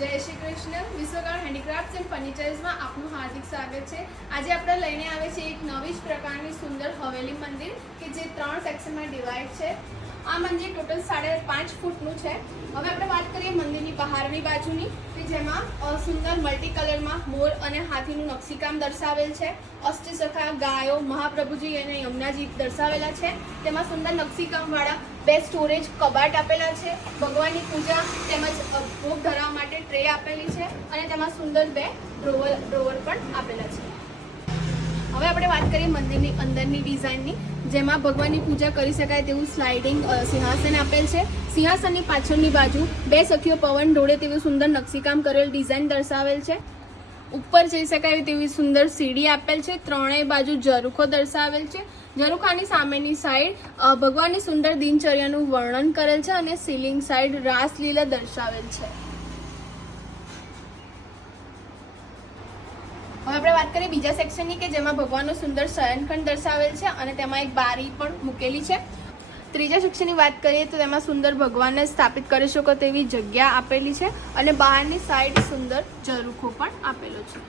જય શ્રી કૃષ્ણ. વિશ્વકર્મા હેન્ડીક્રાફ્ટ્સ એન્ડ ફર્નિચર્સમાં આપનું હાર્દિક સ્વાગત છે. આજે આપણે લઈને આવે છે એક નવી જ પ્રકારની સુંદર હવેલી મંદિર કે જે 3 સેક્શનમાં ડિવાઈડ છે. આ મંદિર ટોટલ 5.5 ફૂટનું છે. હવે આપણે વાત કરીએ મંદિરની બહારની બાજુની કે જેમાં સુંદર મલ્ટી કલરમાં મોર અને હાથીનું નકશીકામ દર્શાવેલ છે. અષ્ટસખા ગાયો મહાપ્રભુજી અને યમુનાજી દર્શાવેલા છે. તેમાં સુંદર નકશીકામવાળા 2 સ્ટોરેજ કબાટ આપેલા છે. ભગવાનની પૂજા તેમજ ભોગ ધરાવવા માટે ટ્રે આપેલી છે અને તેમાં સુંદર 2 ડ્રોવર પણ આપેલા છે. હવે આપણે વાત કરીએ મંદિરની અંદરની ડિઝાઇનની, જેમાં ભગવાનની પૂજા કરી શકાય તેવું સ્લાઇડિંગ સિંહાસન આપેલ છે. સિંહાસનની પાછળની બાજુ 2 સખીઓ પવન ઢોળે તેવું સુંદર નકશીકામ કરેલ ડિઝાઇન દર્શાવેલ છે. ઉપર જઈ શકાય તેવી સુંદર સીડી આપેલ છે. ત્રણેય બાજુ ઝરૂખો દર્શાવેલ છે. ઝરૂખાની સામેની સાઈડ ભગવાનની સુંદર દિનચર્યાનું વર્ણન કરેલ છે અને સીલિંગ સાઈડ રાસલીલા દર્શાવેલ છે. હવે આપણે વાત કરીએ બીજા સેક્શનની કે જેમાં ભગવાનનો સુંદર શયનખંડ દર્શાવેલ છે અને તેમાં એક બારી પણ મૂકેલી છે. ત્રીજા સેક્શનની વાત કરીએ તો તેમાં સુંદર ભગવાનને સ્થાપિત કરી શકો તેવી જગ્યા આપેલી છે અને બહારની સાઈડ સુંદર ઝરૂખો પણ આપેલો છે.